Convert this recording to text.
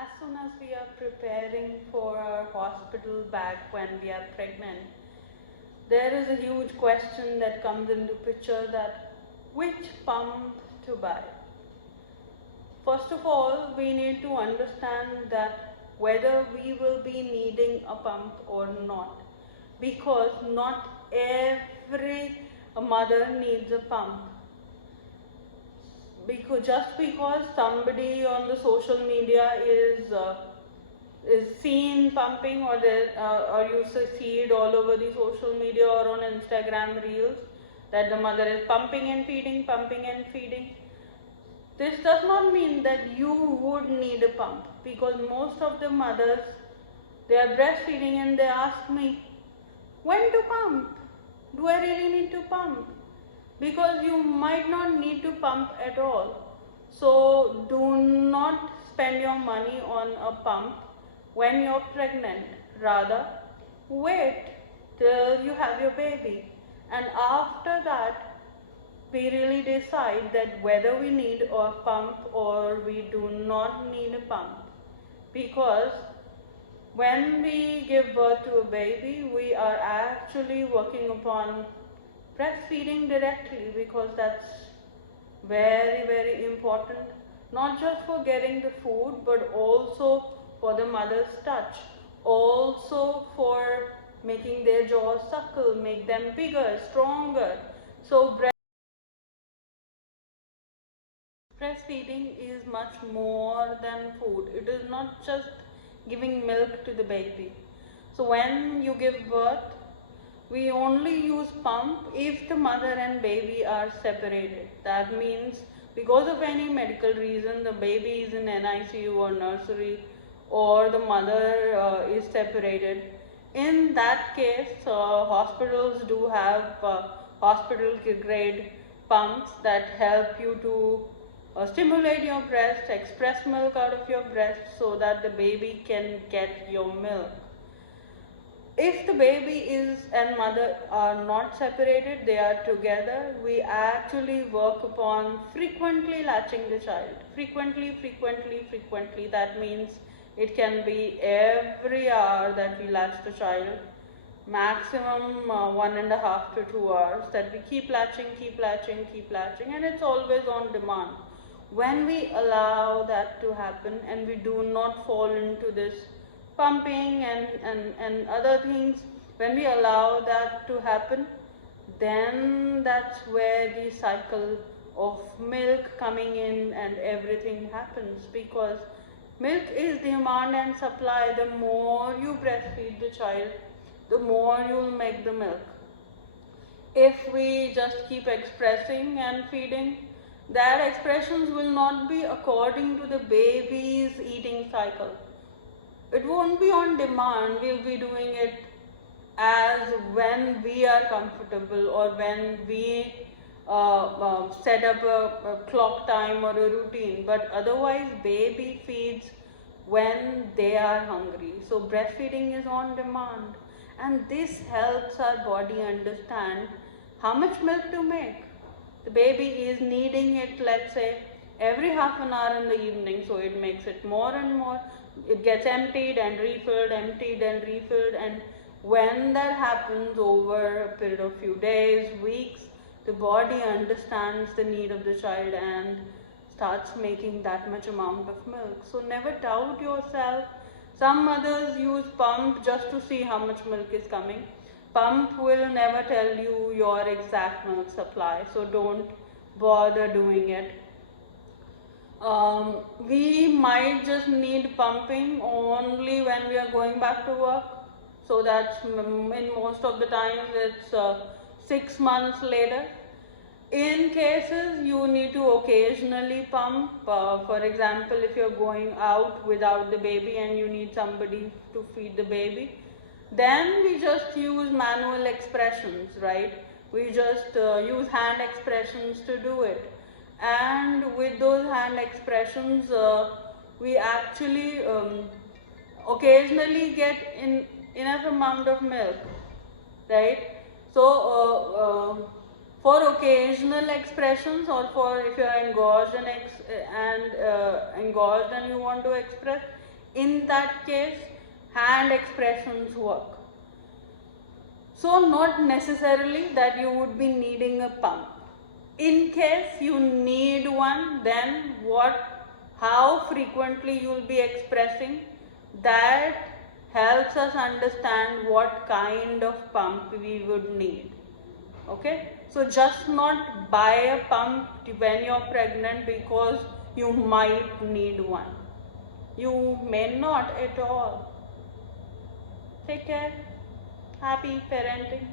As soon as we are preparing for our hospital back when we are pregnant, there is a huge question that comes into picture, that which pump to buy. First of all, we need to understand that whether we will be needing a pump or not, because not every mother needs a pump. Because somebody on the social media is seen pumping, or you see it all over the social media or on Instagram reels, that the mother is pumping and feeding. This does not mean that you would need a pump, because most of the mothers, they are breastfeeding and they ask me, when to pump? Do I really need to pump? Because you might not need to pump at all. So do not spend your money on a pump when you're pregnant. Rather, wait till you have your baby, and after that we really decide that whether we need a pump or we do not need a pump. Because when we give birth to a baby, we are actually working upon breastfeeding directly, because that's very important, not just for getting the food but also for the mother's touch, also for making their jaws suckle, make them bigger, stronger. So breastfeeding is much more than food. It is not just giving milk to the baby. So when you give birth, we only use pump if the mother and baby are separated. That means because of any medical reason, the baby is in NICU or nursery, or the mother is separated. In that case, hospitals do have hospital grade pumps that help you to stimulate your breast, express milk out of your breast, so that the baby can get your milk. If the baby is and mother are not separated, they are together, we actually work upon frequently latching the child. Frequently. That means it can be every hour that we latch the child. Maximum 1.5 to 2 hours that we keep latching, and it's always on demand. When we allow that to happen and we do not fall into this pumping and other things, when we allow that to happen, then that's where the cycle of milk coming in and everything happens. Because milk is demand and supply. The more you breastfeed the child, the more you'll make the milk. If we just keep expressing and feeding, that expressions will not be according to the baby's eating cycle. It won't be on demand. We'll be doing it as when we are comfortable, or when we set up a clock time or a routine. But otherwise, baby feeds when they are hungry. So breastfeeding is on demand, and this helps our body understand how much milk to make. The baby is needing it, let's say, every half an hour in the evening, so it makes it more and more. It gets emptied and refilled, and when that happens over a period of few days, weeks, the body understands the need of the child and starts making that much amount of milk. So never doubt yourself. Some mothers use pump just to see how much milk is coming. Pump will never tell you your exact milk supply, so don't bother doing it. We might just need pumping only when we are going back to work. So that's in most of the times it's 6 months later. In cases you need to occasionally pump, for example, if you're going out without the baby and you need somebody to feed the baby, then we just use manual expressions, right? We just use hand expressions to do it. And with those hand expressions, we actually occasionally get enough amount of milk, right? So for occasional expressions, or for if you are engorged and engorged and you want to express, In that case, hand expressions work. So not necessarily that you would be needing a pump. In case you need one, then how frequently you will be expressing, that helps us understand what kind of pump we would need. Okay, so just not buy a pump when you're pregnant because you might need one. You may not at all. Take care. Happy parenting.